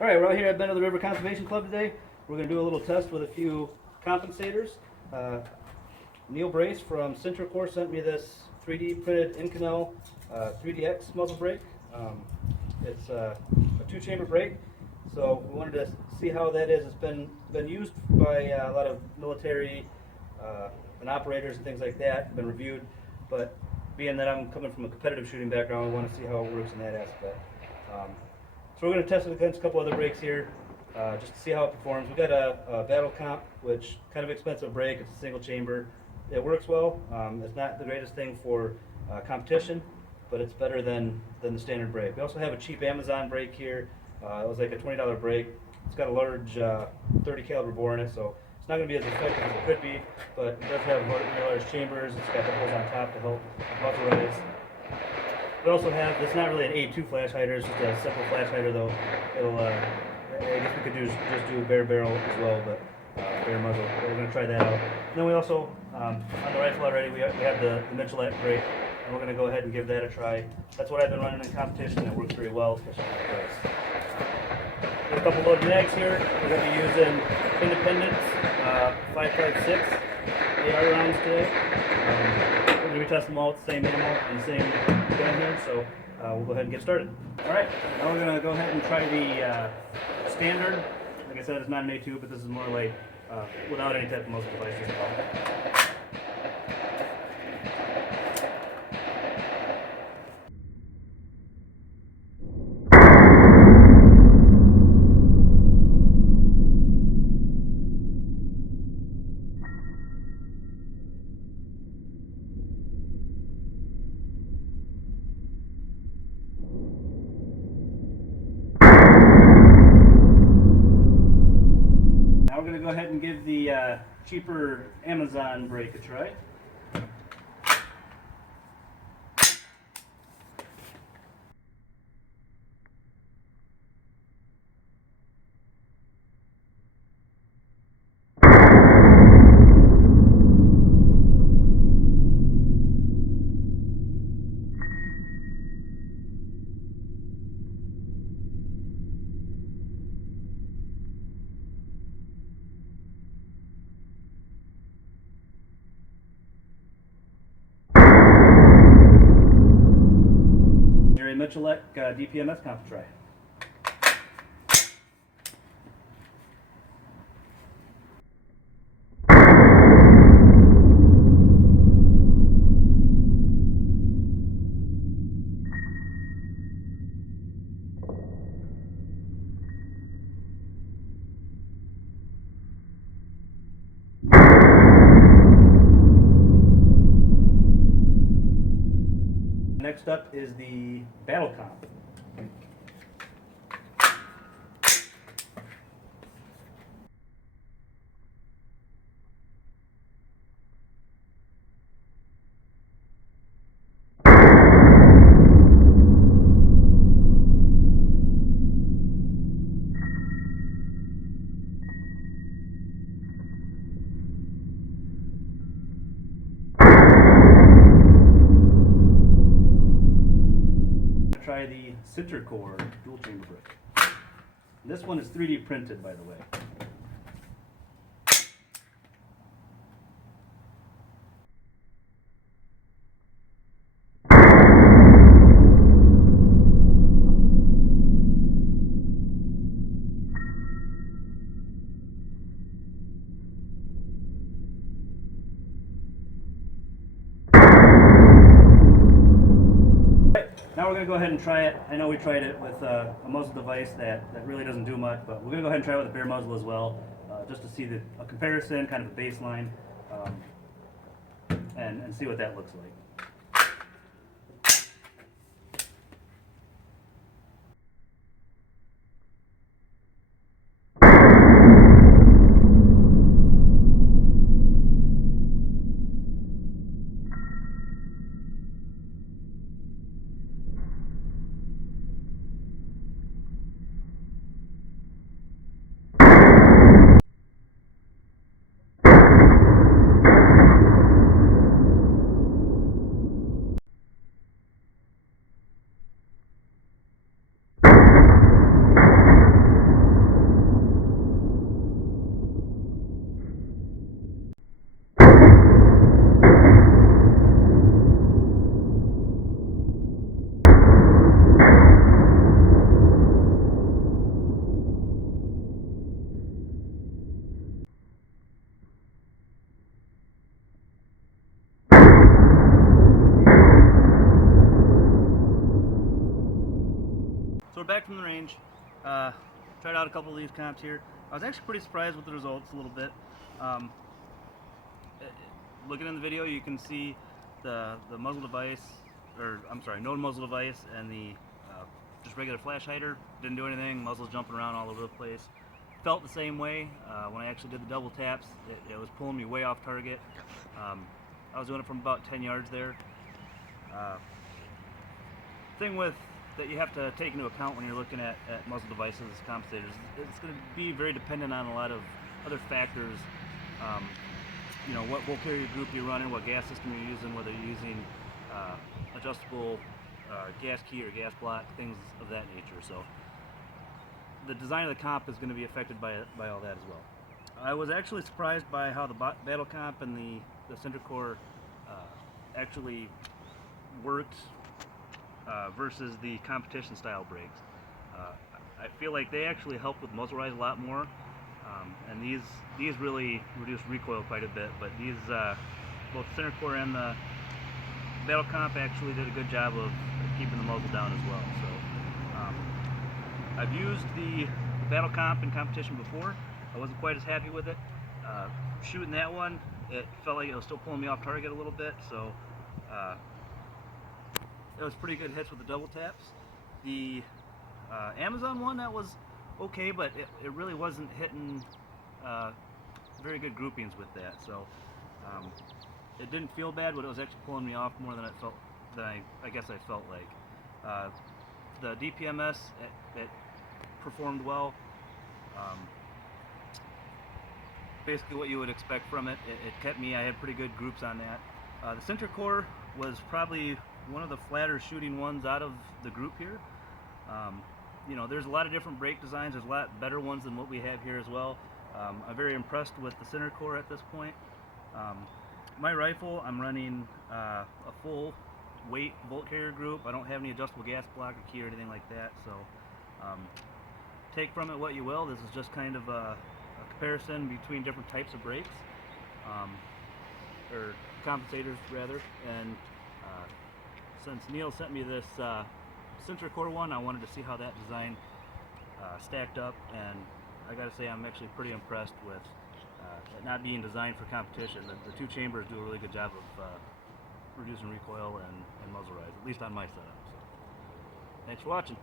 Alright, we're out here at Bend of the River Conservation Club today. We're going to do a little test with a few compensators. Neil Brace from Centricore sent me this 3D printed Inconel 3DX muzzle brake. It's a two-chamber brake, so we wanted to see how that is. It's been used by a lot of military and operators and things like that, been reviewed, but being that I'm coming from a competitive shooting background, I want to see how it works in that aspect. So we're going to test it against a couple other brakes here, just to see how it performs. We've got a Battle Comp, which kind of expensive brake. It's a single chamber. It works well. It's not the greatest thing for competition, but it's better than the standard brake. We also have a cheap Amazon brake here. It was like a $20 brake. It's got a large 30 caliber bore in it, so it's not going to be as effective as it could be, but it does have large chambers. It's got the holes on top to help bufferize. We also have, it's not really an A2 flash hider, it's just a simple flash hider though. It'll, I guess we could just do bare barrel as well, but bare muzzle. We're going to try that out. And then we also, on the rifle already, we have the Michelin brake, and we're going to go ahead and give that a try. That's what I've been running in competition. It works very well, especially on the price. Got a couple loaded mags here. We're going to be using Independence 5.56 AR rounds today. We're going to be testing them all with the same ammo and the same gun here, so we'll go ahead and get started. Alright, now we're going to go ahead and try the standard. Like I said, it's not an A2, but this is more like without any type of muzzle devices at all. We're going to go ahead and give the cheaper Amazon brake a try. Michelin DPMS comp try. Next up is the Battle Comp. Try the Centricore dual chamber brake. This one is 3D printed, by the way. Now we're going to go ahead and try it. I know we tried it with a muzzle device that really doesn't do much, but we're going to go ahead and try it with a bare muzzle as well, just to see a comparison, kind of a baseline, and see what that looks like. So we're back from the range. Tried out a couple of these comps here. I was actually pretty surprised with the results a little bit. Looking in the video, you can see the muzzle device, or I'm sorry, no muzzle device, and the just regular flash hider. Didn't do anything. Muzzle's jumping around all over the place. Felt the same way when I actually did the double taps. It was pulling me way off target. I was doing it from about 10 yards there. Thing with that you have to take into account when you're looking at muzzle devices, compensators, it's going to be very dependent on a lot of other factors. You know, what bulk carrier group you're running, what gas system you're using, whether you're using adjustable gas key or gas block, things of that nature. So the design of the comp is going to be affected by all that as well. I was actually surprised by how the battle comp and the center core actually worked versus the competition style brakes. I feel like they actually help with muzzle rise a lot more, and these really reduce recoil quite a bit. But these, both the center core and the battle comp actually did a good job of keeping the muzzle down as well. So I've used the battle comp in competition before. I wasn't quite as happy with it. Shooting that one, it felt like it was still pulling me off target a little bit. So it was pretty good hits with the double taps. The Amazon one, that was okay, but it really wasn't hitting very good groupings with that. So it didn't feel bad, but it was actually pulling me off more than it felt. I guess I felt like. The DPMS, it performed well. Basically what you would expect from it. It kept me. I had pretty good groups on that. The center core was probably one of the flatter shooting ones out of the group here. You know, there's a lot of different brake designs. There's a lot better ones than what we have here as well. I'm very impressed with the center core at this point. My rifle, I'm running a full weight bolt carrier group. I don't have any adjustable gas block or key or anything like that. So take from it what you will. This is just kind of a comparison between different types of brakes, or compensators rather. And since Neil sent me this center core one, I wanted to see how that design stacked up, and I gotta say I'm actually pretty impressed with it not being designed for competition. The two chambers do a really good job of reducing recoil and muzzle rise, at least on my setup. So, thanks for watching.